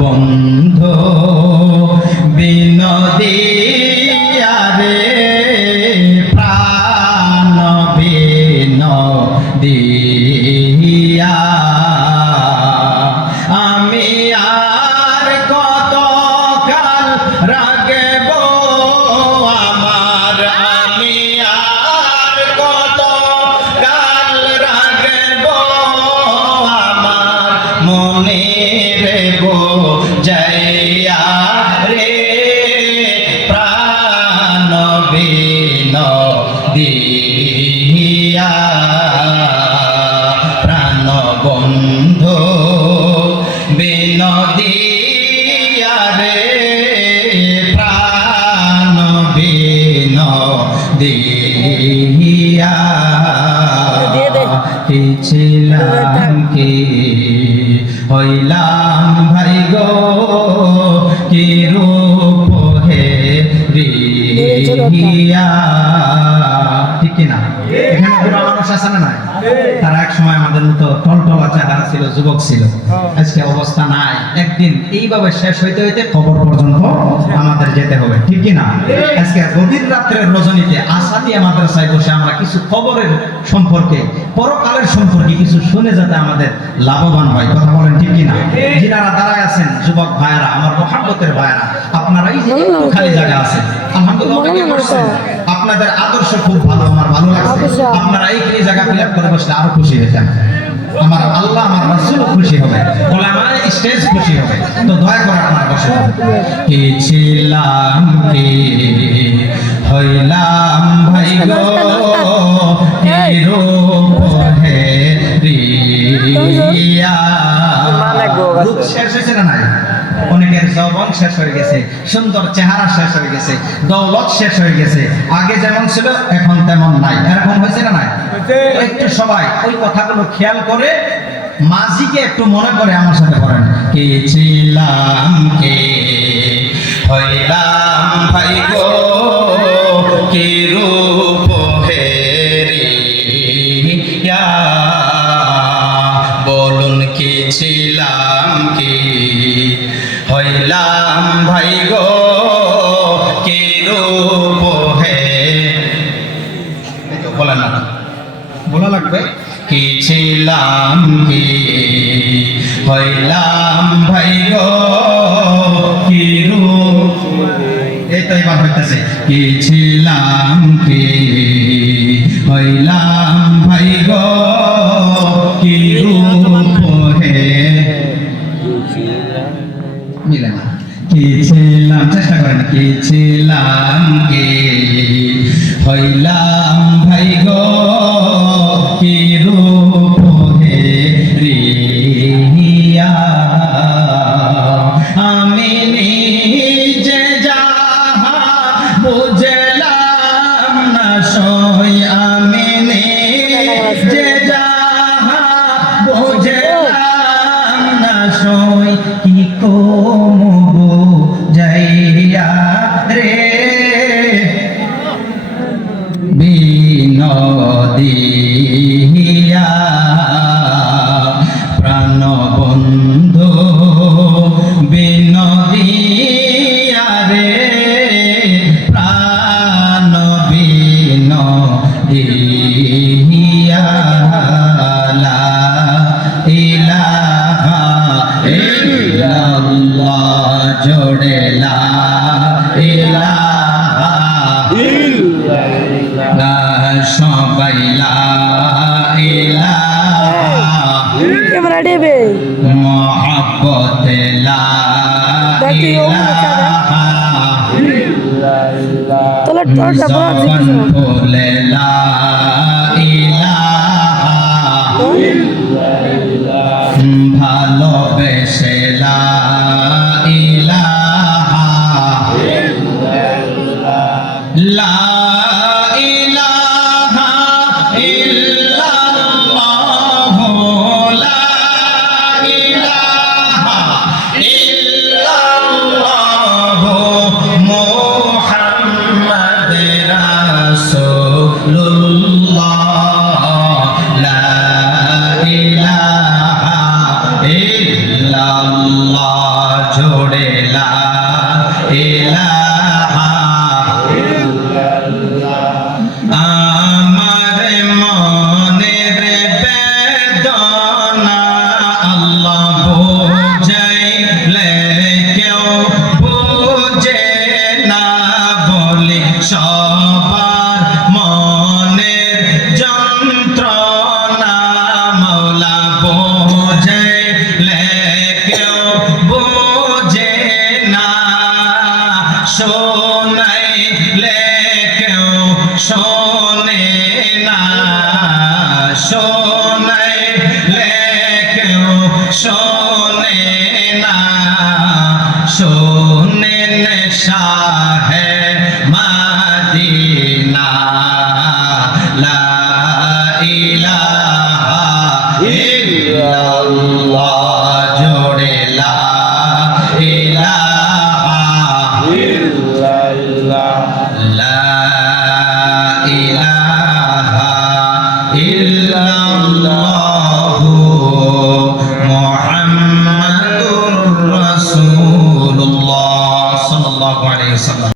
বন্ধু বিনোদিয়া রে প্রাণ বিনোদিয়া আমি আর কত কাল রাগব আমার আমি আর কত কাল রাগব আমার মনে জয়া রে প্রাণ বিনোদিয়া প্রাণ বন্ধু বিনোদিয়া রে প্রাণ বিনোদিয়া কি ছিলাম কি হইলাম ভাই গো কি রূপ হে রিয়া ঠিক কিনা এখানে পুরো মানুষ আছে না নাই তারা এক সময় আমাদের মতো টলটলা চেহারা ছিল যুবক ছিল আজকে অবস্থা নাই একদিন এইভাবে শেষ হইতে হইতে কবর পর্যন্ত আমাদের যেতে হবে ঠিক কিনা আজকে গভীর রাত্রের রজনীতে আশাতিয়া মাদ্রাসায় বসে আমরা কিছু খবরের সম্পর্কে পরকালের সম্পর্কে কিছু শুনে যাতে আমাদের লাভবান হয় কথা বলেন ঠিক কিনা যিনারা দাঁড়ায় আছেন যুবক ভাইয়েরা আমার মহাব্বতের ভাইয়েরা আপনারাই যে খালি জায়গা আছেন আলহামদুলিল্লাহ আপনাদের আদর্শ খুব ভালো আমার ভালো লাগছে আপনারা এই জায়গা ফিল আপ করে বসলে আরো খুশি হতেন আমার আল্লাহ আমার রাসূল খুশি হবে ওলামায়ে স্টেজ খুশি হবে তো দয়া করে আপনারা বসে কি ছিলাম কি হইলাম ভাই গো কি রূপ হে রিয়া রূপ শেষ হয়েছে না নাই অনেকের যৌবন শেষ হয়ে গেছে সুন্দর চেহারা শেষ হয়ে গেছে দৌলত শেষ হয়ে গেছে আগে যেমন ছিল এখন তেমন নাই এরকম হয়েছে না নাই একটু সবাই ওই কথাগুলো খেয়াল করে মাঝিকে একটু মনে করে আমার সাথে করেন কি ছিলাম কে হইলাম ভাই গো কি রূপ হে রিয়া বলুন কি ছিলাম কি হইলাম ভাই গো কি রূপ হে বলা না বলা লাগবে কি ছিলাম কি হইলাম ভাই গো কি রূপ এই তো এবার হইতেছে কি ছিলাম কি হইলাম ভাই গো কি রূপ হে মিলে না কি ছিলাম চেষ্টা করেন কি ছিলাম কি হইলাম ভাই গো কি রূপ হে রিয়া আমি নিজে যাহা বুঝলাম না সই আমি নিজে যাহা বুঝলাম না সই কি কমবো যাইয়া রে বিনোদিয়া প্রাণ বন্ধু বিনোদিয়া রে প্রাণ বিনোদিয়া লা ইলাহা ইল্লাল্লাহ জোড়ে লা ইলাহা ইল্লাল্লাহ সবাই লা ইলাহা মোহাব্বত লা ইলাহা জবান খুলে লা ইলাহা ভালোবেসে লা ইলাহা লা ইলাহা ইল্লাল্লাহ লা ইলাহা ইল্লাল্লাহ মুহাম্মদ রাসূলুল্লাহ লা ইলাহা ইল্লাল্লাহ জোড়ে লা ইলাহা আমার মনের বেদনা আল্লাহ বুঝাইলে কেউ বুঝে না বলি সবার মনের যন্ত্রণা মওলা বুঝাইলে কেউ বুঝে না শোনাইলে কেউ শোনে না শোনাইলে কেউ শোনে না শোনেন শাহে মদিনা লা ইলাহা ইল্লাল্লাহ জোড়ে লা ইলাহা লা ইলাহা ইল্লাল্লাহু মুহাম্মাদুর রাসূলুল্লাহ সাল্লাল্লাহু আলাইহি ওয়াসাল্লাম।